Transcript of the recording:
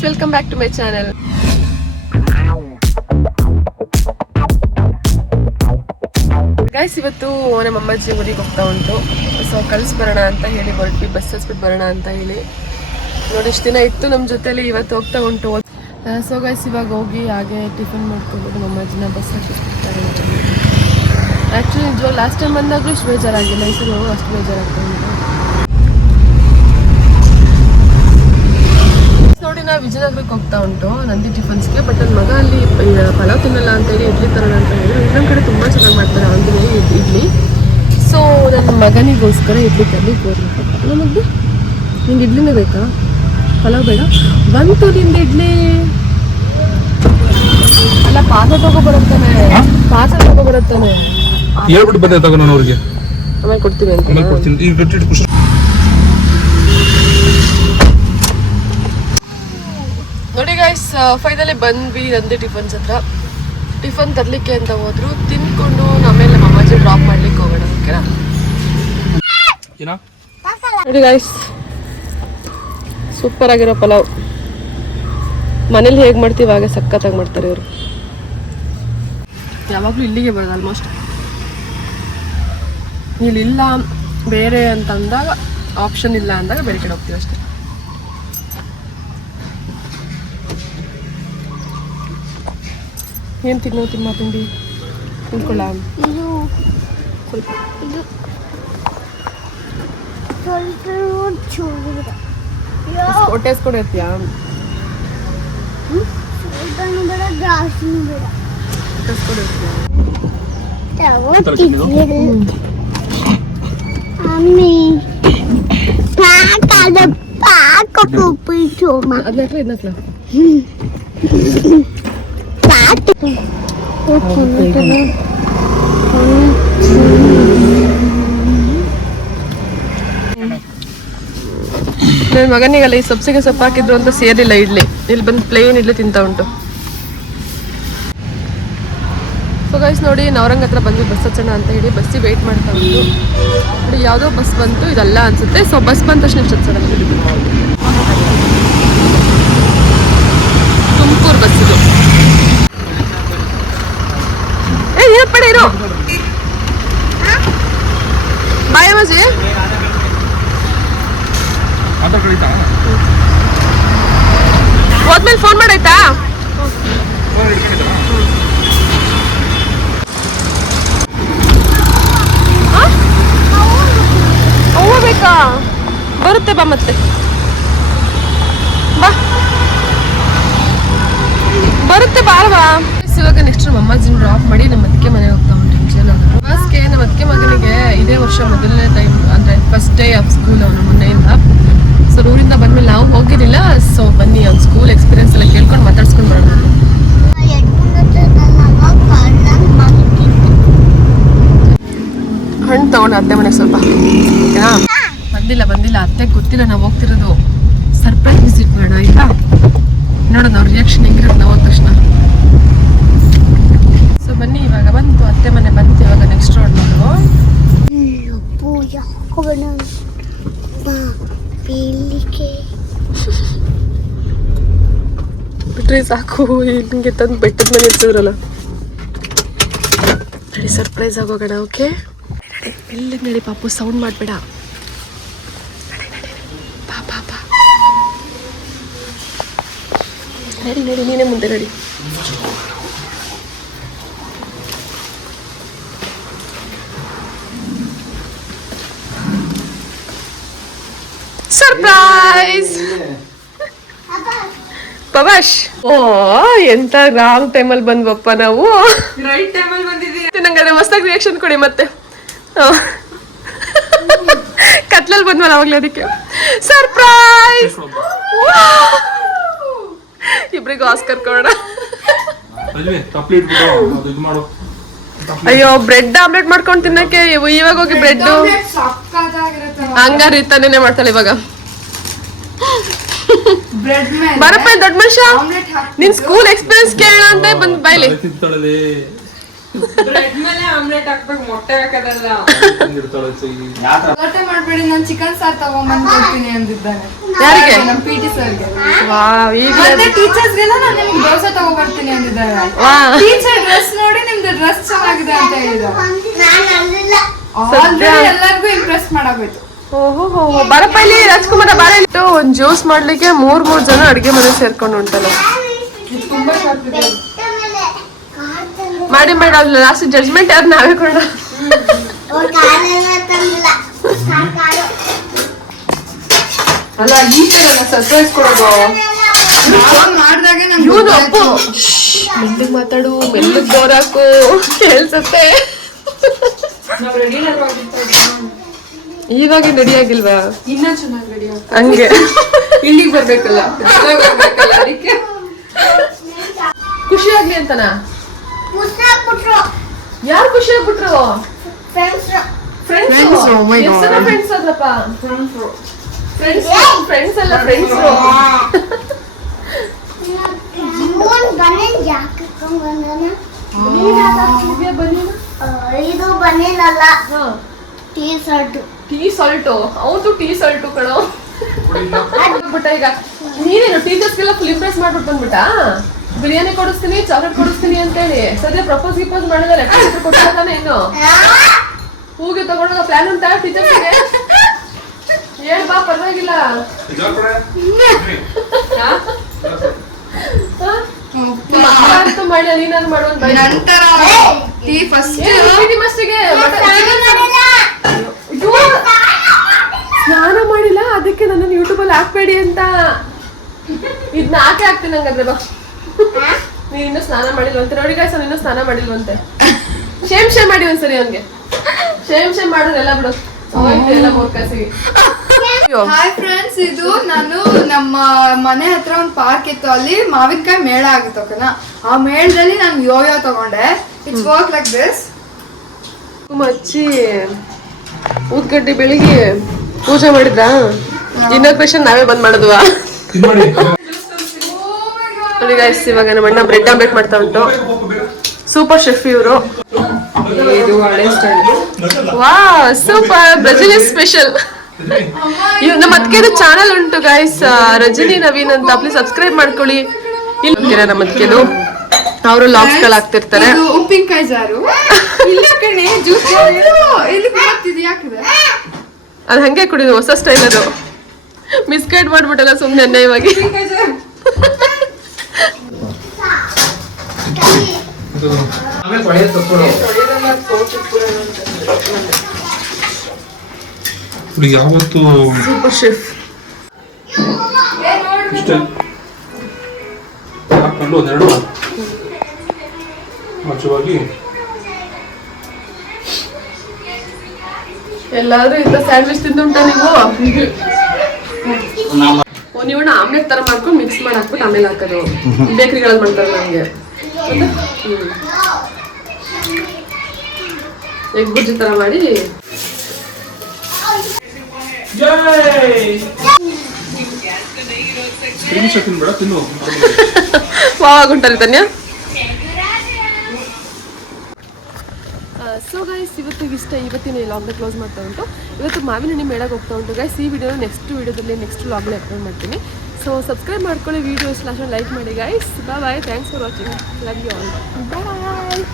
Guys, welcome back to my channel. Guys, ಇವತ್ತು ನಮ್ಮ ಅಮ್ಮಾಜಿ ಊರಿಗೆ ಹೋಗ್ತಾ ಉಂಟು. ಸೊ ಕಳಿಸ್ಬರೋಣ ಅಂತ ಹೇಳಿ ಹೊರಟ್ವಿ, ಬಸ್ ಹಸ್ಬಿಟ್ಟು ಬರೋಣ ಅಂತ ಹೇಳಿ. ನೋಡಿ ಇಷ್ಟು ದಿನ ಇತ್ತು ನಮ್ಮ ಜೊತೆಲಿ, ಇವತ್ತು ಹೋಗ್ತಾ ಉಂಟು. ಸೊ ಗೈಸ್, ಇವಾಗ ಹೋಗಿ ಹಾಗೆ ಟಿಫನ್ ಮಾಡ್ಕೊಂಡು ನಮ್ಮ ಅಮ್ಮಾಜಿನ ಬಸ್ ಹಚ್ಚಿಸ್ಬಿಡ್ತಾರೆ. ಆ್ಯಕ್ಚುಲಿ ನಿಜವಾಗ ಲಾಸ್ಟ್ ಟೈಮ್ ಬಂದಾಗಲೂ ಇಷ್ಟು ಬೇಜಾರಾಗಿಲ್ಲ, ಈ ಸರಿ ಹೋಗೋ ಅಷ್ಟು ಬೇಜಾರಾಗ್ತಾ ಉಂಟು. ನೋಡಿ ನಾವು ವಿಜಯನಗರಕ್ಕೆ ಹೋಗ್ತಾ ಉಂಟು ನಂದಿ ಟಿಫನ್ಸ್ಗೆ. ಬಟ್ ನನ್ನ ಮಗ ಅಲ್ಲಿ ಪಲಾವ್ ತಿನ್ನಲ್ಲ ಅಂತೇಳಿ ಇಡ್ಲಿ ತರೋಣ ಅಂತ ಹೇಳಿ. ಇನ್ನೊಂದು ಕಡೆ ತುಂಬ ಚೆನ್ನಾಗಿ ಮಾಡ್ತಾರೆ ಆಂಜನೇಯ ಇಡ್ಲಿ. ಸೊ ನನ್ನ ಮಗನಿಗೋಸ್ಕರ ಇಡ್ಲಿ ತರಲಿ ಕೋರ್ಬೇಕು. ನಮಗೆ ನಿಂಗೆ ಇಡ್ಲಿನೇ ಬೇಕಾ, ಪಲಾವ್ ಬೇಡ? ಬಂತು ನಿಂದು ಇಡ್ಲಿ. ಅಲ್ಲ ಪಾಸ ತಗೊಬರುತ್ತಾನೆ, ಪಾಸ ತಗೊಬರುತ್ತಾನೆ. ಹೇಳ್ಬಿಟ್ಟು ಬಂದೆ ತಗೋ, ನಾನು ಅವ್ರಿಗೆ ಆಮೇಲೆ ಕೊಡ್ತೀನಿ ಅಂತ. ನೋಡಿ ಗೈಸ್, ಫೈನಲಿ ಬಂದ್ವಿ ನಂದಿ ಟಿಫನ್ಸ್ ಹತ್ರ. ಟಿಫನ್ ತರಲಿಕ್ಕೆ ಅಂತ ಹೋದ್ರು, ತಿನ್ಕೊಂಡು ಆಮೇಲೆ ನಮ್ಮ ಅಮ್ಮಾಜಿ ಡ್ರಾಪ್ ಮಾಡ್ಲಿಕ್ಕೆ ಹೋಗೋಣ. ಓಕೆನಾ? ನೋಡಿ ಗೈಸ್, ಸೂಪರ್ ಆಗಿರೋ ಪಲಾವ್. ಮನೇಲಿ ಹೇಗೆ ಮಾಡ್ತೀವಿ ಹಾಗೆ ಸಖತ್ತಾಗಿ ಮಾಡ್ತಾರೆ ಇವರು. ಯಾವಾಗಲೂ ಇಲ್ಲಿಗೆ ಬರೋದು ಆಲ್ಮೋಸ್ಟ್. ಇಲ್ಲಿಲ್ಲ ಬೇರೆ ಅಂತ ಅಂದಾಗ, ಆಪ್ಷನ್ ಇಲ್ಲ ಅಂದಾಗ ಬೇರೆ ಕಡೆ ಹೋಗ್ತೀವಿ ಅಷ್ಟೇ. ಏನು ತಿಂಡಿ ತಿನ್ಕೊಳ್ಳ. ಹೊಟ್ಟೆಸ್ಕೊಂಡಿರ್ತೀಯಾ? ನನ್ನ ಮಗನಿಗಲ್ಲ ಈ ಸೊಪ್ಸಿಗೆ ಸೊಪ್ಪು ಹಾಕಿದ್ರು ಅಂತ ಸೇರಿಲ್ಲ ಇಡ್ಲಿ. ಇಲ್ಲಿ ಬಂದು ಪ್ಲೇನ್ ಇಡ್ಲಿ ತಿಂತ ಉಂಟು. ಸೊ ಗೈಸ್ ನೋಡಿ, ನವರಂಗ್ ಹತ್ರ ಬಂದು ಬಸ್ ಹಚ್ಚೋಣ ಅಂತ ಹೇಳಿ ಬಸ್ಸಿಗೆ ವೆಯ್ಟ್ ಮಾಡ್ತಾ ಉಂಟು. ನೋಡಿ ಯಾವುದೋ ಬಸ್ ಬಂತು, ಇದಲ್ಲ ಅನ್ಸುತ್ತೆ. ಸೊ ಬಸ್ ಬಂದ ತಕ್ಷಣ ಎಷ್ಟು ಹಚ್ಚೋಣ. ತುಮಕೂರು ಬಸ್ ಇದು. ಪಡೆ ಇರು ಬಾಯ್ ಮಜಿ. ಹೋದ್ಮೇಲೆ ಫೋನ್ ಮಾಡಾಯ್ತಾ? ಅವ್ವ ಬೇಕಾ? ಬರುತ್ತೆ ಬಾ, ಮತ್ತೆ ಬಾ, ಬರುತ್ತೆ ಬಾರವಾ. ಇವಾಗ ನೆಕ್ಸ್ಟ್ ನಮ್ಮ ಅಮ್ಮಾಜಿನ ಡ್ರಾಪ್ ಮಾಡಿ ನಮ್ಮ ಅದಕ್ಕೆ ಮನೆಗೆ ಹೋಗ್ತಾ ಉಂಟು. ಫಸ್ಟ್ಗೆ ನಮ್ಮ ಅದಕ್ಕೆ ಮಗನಿಗೆ ಇದೇ ವರ್ಷ ಮೊದಲನೇ ಟೈಮ್, ಅಂದರೆ ಫಸ್ಟ್ ಡೇ ಆಫ್ ಸ್ಕೂಲ್ ಅವನು ಮೊನ್ನೆಯಿಂದ. ಸೊ ಊರಿಂದ ಬಂದ್ಮೇಲೆ ನಾವು ಹೋಗಿರಲಿಲ್ಲ. ಸೊ ಬನ್ನಿ ಅವ್ನ ಸ್ಕೂಲ್ ಎಕ್ಸ್ಪೀರಿಯನ್ಸ್ ಎಲ್ಲ ಕೇಳ್ಕೊಂಡು ಮಾತಾಡ್ಸ್ಕೊಂಡು ಬರೋಣ. ಹಣ್ಣು ತಗೊಂಡು ಅತ್ತೆ ಮನೆಗೆ ಸ್ವಲ್ಪ, ಓಕೆನಾ? ಬಂದಿಲ್ಲ ಅತ್ತೆಗೆ ಗೊತ್ತಿಲ್ಲ ನಾವು ಹೋಗ್ತಿರೋದು. ಸರ್ಪ್ರೈಸ್ ವಿಸಿಟ್ ಮಾಡೋಣ ಆಯ್ತಾ? ನೋಡೋಣ ಅವ್ರ ರಿಯಾಕ್ಷನ್ ಹೆಂಗಿರುತ್ತೆ ನಾವು ಹೋದ ತಕ್ಷಣ. ಸೊ ಬನ್ನಿ, ಇವಾಗ ಬಂತು ಅತ್ತೆ ಮನೆ ಬಂತು. ಇವಾಗ ನೆಕ್ಸ್ಟ್ ರೋಡ್ ನೋಡುವ. ಬಿಟ್ರೆ ಸಾಕು, ಹಿಂಗೆ ತಂದು ಬೆಟ್ಟದ ಮೇಲೆ ಇರ್ತಿದ್ರಲ್ಲ. ನಡಿ ಸರ್ಪ್ರೈಸ್ ಆಗೋಗೋಣ. ಓಕೆ ನಡಿ, ಮೆಲ್ಲಗೆ ನಡಿ ಪಾಪು, ಸೌಂಡ್ ಮಾಡಬೇಡ. ಬಾ ಬಾ ಬಾ, ನಡಿ ನೀನೇ ಮುಂದೆ ನಡಿ. ಸರ್ಪ್ರೈಸ್ ಪವಾಶ್. ಓ ಎಂತ ರಾಂಗ್ ಟೈಮಲ್ಲಿ ಬಂದ್ವಪ್ಪ ನಾವು. ರೈಟ್ ಟೈಮಲ್ಲಿ ಬಂದಿದ್ದೀವಿ. ನಂಗೆ ಮಸ್ತಾಗಿ ರಿಯಾಕ್ಷನ್ ಕೊಡಿ ಮತ್ತೆ. ಕತ್ಲಲ್ಲಿ ಬಂದ್ವಲ್ಲ ಅವಾಗಲೇ, ಅದಕ್ಕೆ ಸರ್ಪ್ರೈಸ್. ಇಬ್ರಿಗೂ ಆಸ್ಕರ್ ಕೊಡೋಣ. ಅಯ್ಯೋ, ಬ್ರೆಡ್ ಆಮ್ಲೆಟ್ ಮಾಡ್ಕೊಂಡು ತಿನ್ನಕ್ಕೆ ಇವಾಗ ಹೋಗಿ ಬ್ರೆಡ್ ಹಂಗಾರಿ ತಾನೇನೆ ಮಾಡ್ತಾಳೆ ಇವಾಗ. ಬರಪ್ಪ ದೊಡ್ಡ ಮನುಷ್ಯ, ನಿನ್ ಸ್ಕೂಲ್ ಎಕ್ಸ್ಪೀರಿಯನ್ಸ್ ಕೇಳೋಣ ಅಂತ ಬಂದ್ ಬಾಯ್ಲಿ. ಬ್ರೆಡ್ ಮೇಲೆ ಆಮ್ಲೆಟ್ ಹಾಕ್ಬೇಕು, ಮೊಟ್ಟೆ ಹಾಕೋದಲ್ಲ. ಗಲಾಟೆ ಮಾಡ್ಬೇಡಿ, ನಾನು ಚಿಕನ್ ಸಾರ್ ತಗೊಂಡ್ಬಂದು ಕೊಡ್ತೀನಿ ಅಂದಿದ್ದಾನೆ. ಯಾರಿಗೆ? ನಮ್ಮ PT ಸರ್ಗೆ. ವಾವ್, ಈಗ ಮತ್ತೆ ಟೀಚರ್ಸ್ಗೆಲ್ಲ ನಾನು ನಿಮ್ಗೆ ದೋಸೆ ತಗೊಂಡ್ಬರ್ತೀನಿ ಅಂದಿದ್ದಾರೆ. ಟೀಚರ್ ಡ್ರೆಸ್ ನೋಡಿ ನಿಮ್ದು ಡ್ರೆಸ್ ಚೆನ್ನಾಗಿದೆ ಅಂತ ಹೇಳಿದ್ದಾರೆ. ಎಲ್ಲರಿಗೂ ಇಂಪ್ರೆಸ್ ಮಾಡಾಗೋಯ್ತು. ಓಹೋ ಬರಪ್ಪ ಇಲ್ಲಿ ರಾಜ್ಕುಮಾರ ಬಾರ ಇಟ್ಟು ಒಂದ್ ಜ್ಯೂಸ್ ಮಾಡ್ಲಿಕ್ಕೆ 3 ಜನ ಅಡ್ಗೆ ಮನೆ ಸೇರ್ಕೊಂಡು ಉಂಟಲ್ಲ. ತುಂಬಾ ಸಾಕ್ತಿದೆ. ಮಾಡಿ ಲಾಸ್ಟ್ ಜಡ್ಜ್ಮೆಂಟ್ ಯಾರು ನಾವೇ ಕೊಂಡ. ಅಲ್ಲ ಈ ತರ ಸರ್ಪ್ರೈಸ್ ಕೊಡೋದು ಮಾಡಿದಾಗೆ ಮೆಲ್ಲಗ್ ಮಾತಾಡು, ಮೆಲ್ಲಗ್ ಬೋರ್ ಹಾಕು, ಕೇಳ್ಸತ್ತೆ. ನಾವ್ ರೆಡಿ ಇವಾಗ ರೆಡಿ ಆಗಿಲ್ವಾ? ಇನ್ನ ಚೆನ್ನಾಗಿ ರೆಡಿ ಹಂಗೆ ಇಲ್ಲಿಗೆ ಬರ್ಬೇಕಲ್ಲ, ಅದಕ್ಕೆ ಖುಷಿ ಆಗ್ಲಿ ಅಂತನಾ? ಯಾರು ಖುಷಿ ಆಗ್ಬಿಟ್ರು? ಫ್ರೆಂಡ್ಸ್ ಅದ್ರಪ್ಪ. ಫ್ರೆಂಡ್ಸ್ ಅಲ್ಲ, ಫ್ರೆಂಡ್ಸ್. ಇದು ಬನ್ನಿನಲ್ಲ, ಟೀ ಸಾಲ್ಟು. ಹೌದು, ಟೀ ಸಾಲ್ಟು ಕಣೋ. ಬಿಟ್ಟ ಈಗ ನೀನೇನು ಟೀಚರ್ಸ್ಗೆಲ್ಲ ಫುಲ್ ಇಂಪ್ರೆಸ್ ಮಾಡ್ಬಿಟ್ಟು ಬಂದ್ಬಿಟ್ಟ. ಬಿರಿಯಾನಿ ಕೊಡಿಸ್ತೀನಿ, ಚಾಕ್ಲೇಟ್ ಕೊಡಿಸ್ತೀನಿ ಅಂತ ಹೇಳಿ ಸದ್ಯ ಪ್ರಪೋಸ್ ಮಾಡಿದಾರೆ. ಕೊಡ್ತಾನೆ ಇನ್ನು ಹೂಗೆ ತಗೊಂಡೋಗ ಪ್ಲಾನ್ ಉಂಟಾ ಟೀಚರ್ಸ್ಗೆ? ಹೇಳ್ ಬಾ, ಪರವಾಗಿಲ್ಲ. ಅಂತೂ ಮಾಡಿ ನೀನಾದ್ರು ಮಾಡುವಂತ ನಂತರ ಟೀ ಫಸ್ಟ್ ಸ್ನಾನ ಮಾಡಿಲ್ಲ, ಅದಕ್ಕೆ ನನ್ನನ್ನು ಯೂಟ್ಯೂಬ್ ಅಲ್ಲಿ ಹಾಕ್ಬೇಡಿ ಅಂತ. ಇದನ್ನ ಹಾಕ್ತೀನಿ ಹಂಗಾದ್ರೆ ಬಾ. ನೀನ್ ಇನ್ನೂ ಸ್ನಾನ ಮಾಡಿಲ್ವಂತೆ ನೋಡಿ ಗಾಯ್ಸ್, ಇನ್ನೂ ಸ್ನಾನ ಮಾಡಿಲ್ವಂತೆ. ಶೇಮ್ ಮಾಡಿ ಒಂದ್ಸರಿ ಅವನ್ಗೆ. ಶೇಮ್ ಮಾಡೋದೆಲ್ಲ ಬಿಡು, ಎಲ್ಲ ಮೂರ್ಖಾಸಿಗೆ. ಹಾಯ್ ಫ್ರೆಂಡ್ಸ್, ಇದು ನಾನು ನಮ್ಮ ಮನೆ ಹತ್ರ ಒಂದು ಪಾರ್ಕ್ ಇತ್ತು, ಅಲ್ಲಿ ಮಾವಿನಕಾಯಿ ಮೇಳ ಆಗಿತ್ತು ಓಕೆನಾ. ಆ ಮೇಳದಲ್ಲಿ ನಾನು ಯೋಯೋ ತಗೊಂಡೆ. It's work like this. ಮಚ್ಚಿ ಊದ್ಗಡ್ಡಿ ಬೆಳಿಗ್ಗೆ ಪೂಜೆ ಮಾಡಿದ್ರಾ? ಇನಾಗ್ರೇಷನ್ ನಾವೇ ಬಂದ್ ಮಾಡಿದ್ವಾ? ನೋಡಿ ಗೈಸ್, ಇವಾಗ ನಮ್ಮ ಅಣ್ಣ ಬ್ರೆಡ್ ಆಮ್ಲೆಟ್ ಮಾಡ್ತಾ ಉಂಟು. ಸೂಪರ್ ಶೆಫ್ ಇವರು. ಇದು ಹಳೆ ಸ್ಟೈಲ್. ವಾ ಸೂಪರ್, ಬ್ರೆಜಿಲ್ ಸ್ಪೆಷಲ್. ನಮ್ಮ ಅದಕ್ಕೆ ಚಾನಲ್ ಉಂಟು ಗೈಸ್, ರಜನಿ ನವೀನ್ ಅಂತ. ಪ್ಲೀಸ್ ಸಬ್ಸ್ಕ್ರೈಬ್ ಮಾಡ್ಕೊಳ್ಳಿ. ಇಲ್ಲಿ ನಮ್ಮ ಅದಕ್ಕೆದು ಅವರು ಲಾಗ್ಸ್ ಗಳು ಹಾಕ್ತಿರ್ತಾರೆ. ಉಪ್ಪಿನಕಾಯಿ ಜಾರು ಇಲ್ಲ ಕಣೆ, ಜ್ಯೂಸ್ ಎಲ್ಲಿ ಬರ್ತಿದ್ಯಾ? ಯಾಕಿದೆ ಅದು ಹಂಗೆ ಕುಡಿದು, ಹೊಸ ಸ್ಟೈಲ್ ಅದು. ಮಿಸ್ಗೈಡ್ ಮಾಡ್ಬಿಟ್ಟಲ್ಲ ಸುಮ್ಮನೆ ಅನ್ಯಾಯವಾಗಿ. ಯಾವತ್ತು ಸೂಪರ್ ಶೆಫ್. ಇಷ್ಟೇ ಹಾಕೊಂಡು ಒಂದೆರಡು ಮಚ್ಚವಾಗಿ ಎಲ್ಲಾದ್ರೂ ಇಂಥ ಸ್ಯಾಂಡ್ವಿಚ್ ತಿಂದುಂಟ ನೀವು? ನೀವು ಆಮ್ಲೆಟ್ ತರ ಮಾಡ್ಕೊಂಡು ಮಿಕ್ಸ್ ಮಾಡಿ ಹಾಕ್ಬಿಟ್ಟು ಆಮೇಲೆ ಹಾಕೋದು. ಬೇಕರಿಗಳಲ್ಲಿ ಮಾಡ್ತಾರೆ ನಮ್ಗೆ. ಎಗ್ ಬುರ್ಜಿ ತರ ಮಾಡಿ ಬೇಡ ತಿನ್ನು. ವಾಗುಂಟರಿ ತನ್ಯ. ಸೊ ಗೈಸ್, ಇವತ್ತಿನ ಲಾಗ್ನ ಕ್ಲೋಸ್ ಮಾಡ್ತಾ ಉಂಟು. ಇವತ್ತು ಮಾವಿನ ಹಣ್ಣಿ ಮೇಳಕ್ಕೆ ಹೋಗ್ತಾ ಉಂಟು ಗೈಸ್. ಈ ವಿಡಿಯೋ ನೆಕ್ಸ್ಟ್ ಲಾಗ್ಲಿ ಅಪ್ಲೋಡ್ ಮಾಡ್ತೀನಿ. ಸೊ ಸಬ್ಸ್ಕ್ರೈಬ್ ಮಾಡ್ಕೊಳ್ಳಿ, ವಿಡಿಯೋ ಲೈಕ್ ಮಾಡಿ guys. Bye, thanks for watching, love you all, bye.